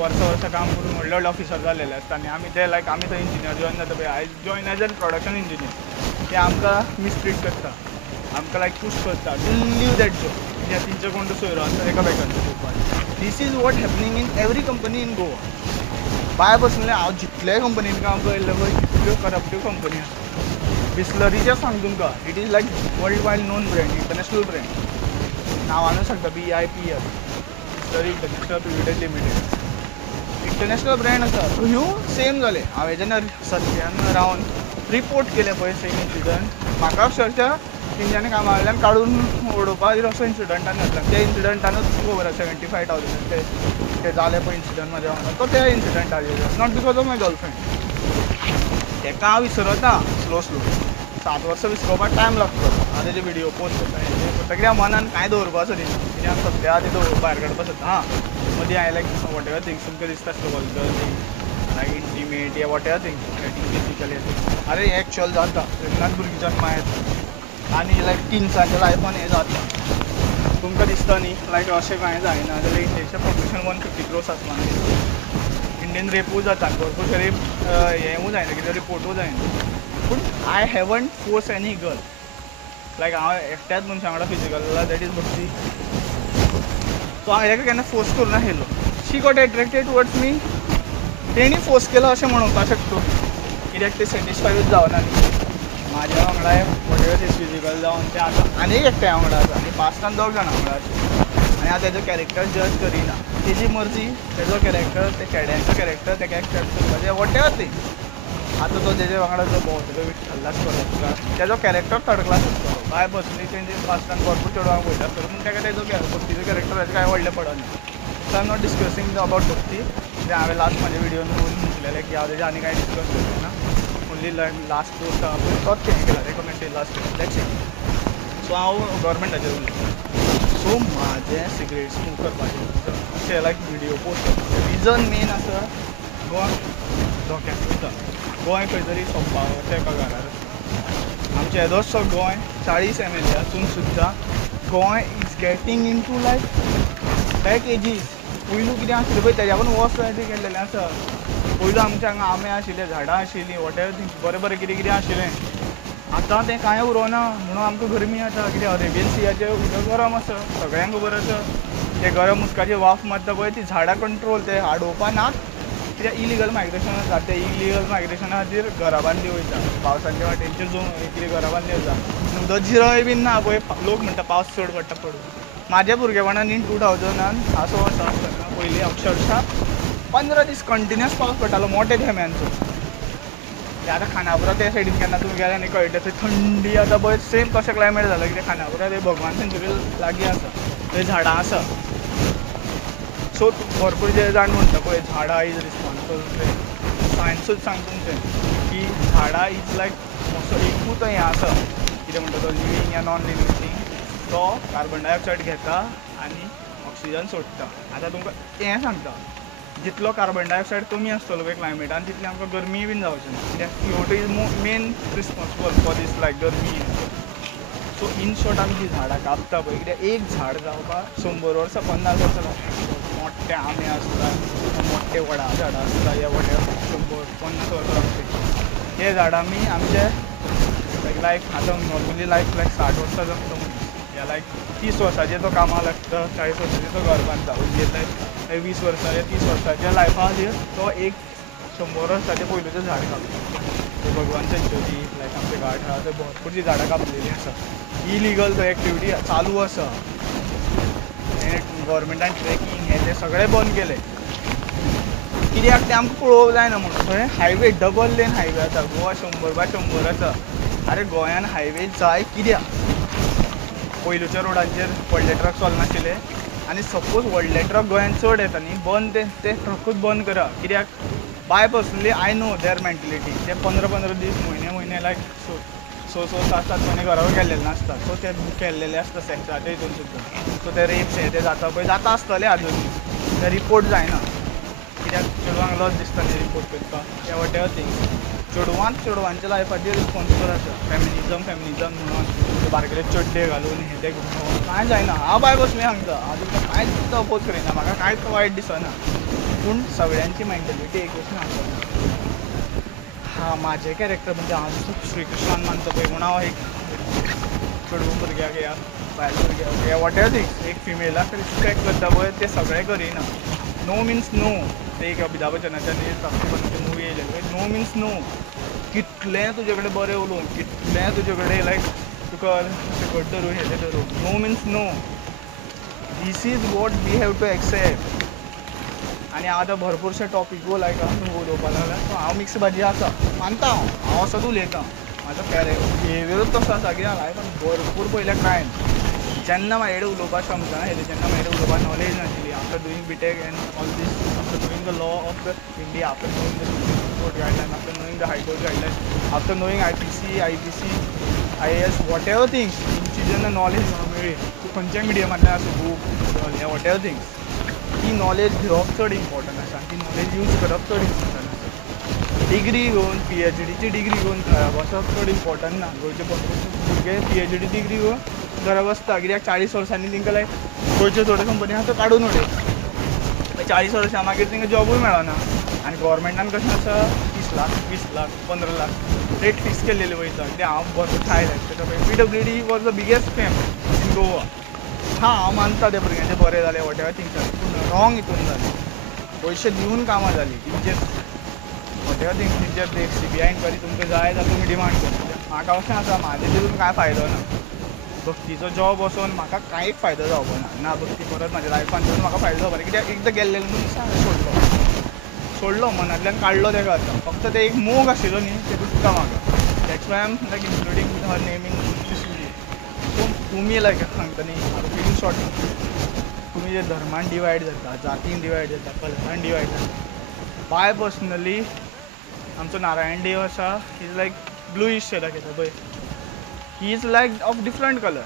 वर्सां काम करून व्हडले ऑफिसर जाल्लेले आसता आनी आमी ते लायक आमी थंय इंजिनियर जॉइन जाता पळय I join as an production engineer ते आमकां मिसट्रीट करता आमकां लायक पुश करता टू लीव दॅट जॉब कित्याक तेंचे कोण तो सोयरो आसता एका वेकन्सी दिवपाक this is what happening in every company in Goa भायर बसले हांव जितले कंपनीन काम पळयल्ले पळय तितल्यो करप्टीव कंपनी आसा बिस्लरीचे सांग तुमकां it is like world wide known brand international brand नांवानूच सांगता BIPL Bisleri international private limited international brand आसा सो ह्यो सेम जाले हांवें जेन्ना सत्यान रावन रिपोर्ट केले पळय सेम इन्सिडंट म्हाका अक्षरशः तेंच्यांनी कामा वयल्यान काडून उडोवपाक असो इंसिडंटान घातला त्या इंसिडंटानूच खबर आसा 75,000 ते जाले पळय इंसिडंट म्हाज्या वांगडा तो त्या इंसिडंटाचेर not because of my girlfriend तेका हांव विसरता स्लो 7 वर्सां विसरोवपाक टायम लागतो हांव तेजे व्हिडियो पोस्ट करता हें करता कित्याक मनान कांय दवरपाक दिना कित्याक सद्या ते भायर काडपाक सोदता मदीं हांवें लायक वॉट एवर थिंग्स तुमकां दिसता आसलो वल्गर थिंग लायक इंटिमेट या वॉट एवर थिंग फिजिकली अरे हें एक्चुअल जाता लग्नात भुरगीं जल्मा येता आनी लायक टिन्सांच्या लायफान हें जाता तुमकां दिसता न्ही लायक अशें कांय जायना जाल्यार इंडियेचें पॉप्युलेशन 150 crores आसा इंडियन रेपूय जाता भरपूर रेप हेंवूय जायना कितें रिपोर्टूय जायना पूण I haven't force any girl like हांव एकट्याच मनशा वांगडा फिजिकल जाल्यार दॅट इज भक्ती सो हांव हेका केन्ना फोर्स करूं नाशिल्लो शी गॉट एट्रॅक्टेड टुवर्ड्स मी तेणी फोर्स केलो अशें म्हणूंक शकता कित्याक ते सॅटिस्फायूच जावना न्ही म्हाज्या वांगडा वॉटेवर ते फिजिकल जावन ते आतां आनीक एकट्या वांगडा आसा आनी पास्टान 2 जाणां वांगडा आसा आनी हांव तेजो कॅरेक्टर जज करिना तेजी मर्जी तेजो कॅरेक्टर ते चेड्यांचो कॅरेक्टर तेका एक्सेप्ट करपाचें वॉटेवर थिंग आतां तो तेजे वांगडा जो भोंवतलो विठ्ठलाच करता तेजो कॅरेक्टर थर्ड क्लास आसतलो बाय पर्सनली तेंचे पास्टान भरपूर चेडवांक पळयता आसतलो पूण तेका तेजो भक्तीचो कॅरेक्टर ताजें कांय व्हडलें पडना so I am not discussing about Bhakti ते हांवें लास्ट म्हाज्या व्हिडियोन म्हटलेलें की हांव तेजें आनी कांय डिस्कस करचें ना ओन्ली लास्ट पोस्ट आहा पळय तोच हें केला रेकमेंड केला लास्ट दॅट्स इट सो हांव गव्हर्मेंटाचेर उलयतां सो म्हाजें सिगरेट स्मोक करपाचें अशें लायक व्हिडियो पोस्ट करपाचें रिजन मेन आसा गोंय धोक्याक वयता गोंय खंय तरी सोंपपाचें कागारार आसा आमचें येदोसो गोंय 40 MLA आसून सुद्दां Goem is getting into like back ages पयलू कितें आसलें पळय तेज्या पण वर्स कितें केल्लेलें आसा पयलू आमचे हांगा आंबे आशिल्ले झाडां आशिल्लीं वॉटेवर थिंग्स बरें बरें कितें कितें आशिल्लें आतां तें कांय उरोना म्हणून आमकां गरमी जाता कितें अरेबियन सियाचें उदक गरम आसा सगळ्यांक खबर आसा ते गरम उदकाची वाफ मारता पळय ती झाडां कंट्रोल ते हाडोवपा नात कित्याक इलिगल मायग्रेशन आसा ते इलिगल मायग्रेशना खातीर घरां बांदली वयता पावसाच्या वाटेचेर जो कितें घरां बांदली वयता उदक जिरय बीन ना पळय लोक म्हणटा पावस चड पडटा पडून म्हाज्या भुरगेपणान इन 2000 5 वर्सां आसतना पयलीं अक्षरशः 15 दीस कंटिन्युअस पावस पडटालो मोठे थेंब्यांचो आतां खानापुरा त्या सायडीन केन्ना तुमी गेले आनी कळटा थंय थंडी आतां पळय सेम तशें क्लायमेट जालां कित्याक खानापुरा थंय भगवान सेंच्युरी लागीं आसा थंय झाडां आसा सो भरपूर जे जाण म्हणटा पळय झाडां इज रिस्पॉन्सिबल सायन्सूच सांगता तुमचें की झाडां इज लायक असो एकूच हें आसा कितें म्हणटा तो लिवींग या नॉन लिवींग थिंग तो कार्बन डायऑक्सायड घेता आनी ऑक्सिजन सोडटा आतां तुमकां हें सांगता जितलो कार्बन डायऑक्सायड कमी आसतलो पळय क्लायमेटान तितली आमकां गरमी बीन जावची ना कित्याक CO2 is main responsible for this like गरमी सो इन शॉर्ट आमी जी झाडां कापता पळय कित्याक एक झाड जावपाक 100 वर्सां 50 वर्सां लागता मोठे आंबे आसता मोठे वडा झाडां आसता या वड्यार 100-50 वर्सां लागता हे झाडां आमी आमचे लायक आतां नॉर्मली लायफ लायक 60 वर्सां जगता मनीस या लायक 30 वर्सांचेर तो कामाक लागता 40 वर्सांचेर तो घर बांदता लायक 20 वर्सांच्या 30 वर्सांच्या लायफा खातीर तो एक 100 वर्सांचें पयलूचें झाड कापता भगवान सेंच्युरी लायक आमचे घाट आहा थंय भरपूरशीं झाडां कापलेलीं आसा इलिगल थंय एक्टिविटी चालू आसा हें गव्हर्मेंटान ट्रॅकिंग हें तें सगळें बंद केलें कित्याक तें आमकां पळोवंक जायना म्हणून थंय हायवे डबल लेन हायवे आसा गोवा 100/100 आसा अरे गोंयान हायवे जाय कित्याक पयलूच्या रोडांचेर व्हडले ट्रक चलनाशिल्ले आनी सपोज व्हडले ट्रक गोंयान चड येता न्ही बंद ते ट्रकूच बंद करा कित्याक by personally I know their mentality ते 15 दीस म्हयने लायक स 7 म्हयने घरावर गेल्लेले नासता सो ते केल्लेले आसता सॅक्साच्या हितून सुद्दां सो ते रेप्स हे ते जाता पळय जाता आसतले आजून ते रिपोर्ट जायना कित्याक चेडवांक लज दिसता ते रिपोर्ट करपाक त्या वॉटेवर थिंग्स चेडवांच्या लायफाचेर रिस्पॉन्सिबल आसा फेमिनिजम म्हणून बारकेले चड्डे घालून हे ते कांय जायना हांव बाय बसलें सांगता हांव तुमकां कांयच अपोज करिना म्हाका कांयच वायट दिसना पूण सगळ्यांची मेंटॅलिटी एक भशेन आसना. हा माझे कॅरेक्टर म्हणजे हांव श्रीकृष्णान मानता पळय म्हूण हांव एक चेडूं भुरग्याक या बायल भुरग्याक या वॉटेवर थिंग्स एक फिमेलाक रिस्पेक्ट करता पळय ते सगळे करिना. No means no. ते एक अमिताभ बच्चनाच्यान ताकतीबंद मुवी येयलेली पळय, नो मिन्स नो. कितलें तुजे कडेन बरें उलोवं, कितलें तुजे कडेन लायक तुका घट धरूं हें तें धरूं, no means no. This is what we have to accept. आनी आतां भरपूरशे टॉपिकू लायक उलोवपाक लागल्या सो हांव मिक्स भाजी आसा मानता. हांव असोच उलयतां, म्हाजो बिहेवियरूच तसो आसा कित्याक लायफान भरपूर पयल्या क्रायम. जेन्ना म्हाजे कडेन उलोवपाक क्षमता नाशिल्ली, जेन्ना म्हाजे कडेन उलोवपाक नॉलेज नाशिल्ली, after doing BTech and all this, after doing the law of the India, after knowing the Supreme Court guideline, after knowing the high court guideline, after knowing IPC, IPC, IAS, whatever things, तुमची जेन्ना knowledge मेळ्ळी, तूं खंयच्याय मिडियमांतल्यान आसूं, book या whatever things, ती knowledge घेवप चड इम्पॉर्टंट आसा, ती नॉलेज यूज करप चड इम्पॉर्टंट आसा. डिग्री घेवन PhDची डिग्री घेवन घरा बसप चड इम्पॉर्टंट ना. गोंयचे भुरगे PhD डिग्री घेवन घरा बसता कित्याक 40 वर्सांनी तांकां लायक गोंयच्यो थोड्यो कंपनी आसा त्यो काडून उडय. 40 वर्सां मागीर तांकां जॉबूय मेळना. आनी गव्हर्मेंटान कशें आसा 30 लाख, 20 लाख, 15 लाख रेट फिक्स केल्लेली वयता. कित्याक हांव भरपूर Thailand PWD was the biggest scam in Goa. हांव मानता त्या भुरग्यांचें बरें जालें वॉटेवर थिंग्स, पूण रॉंग हितून जालें. पयशे दिवन कामां जालीं teachers whatever things. Teacher CBI inquiry तुमकां जाय जाल्यार तुमी डिमांड करा. म्हाका अशें आसा म्हाजें तितून कांय फायदो ना. भक्तीचो जॉब वचोन म्हाका कांयच फायदो जावपा ना. भक्ती परत म्हाज्या लायफान घेवन म्हाका फायदो जावपा ना. कित्याक एकदां गेल्लेलो मनीस सोडलो मनांतल्यान काडलो तेका आतां. फक्त ते एक मोग आशिल्लो न्ही, ते दिसता म्हाका. That's why I am like including her name in this video. So तुमी लायक सांगता न्ही इन शॉर्ट, तुमी जे धर्मान डिवायड जाता, जातीन डिवायड जाता, कलरान डिवायड जाता. बाय पर्सनली आमचो नारायण देव आसा, ही इज लायक ब्लूइश शेडाक येता पळय, he is like of different colour.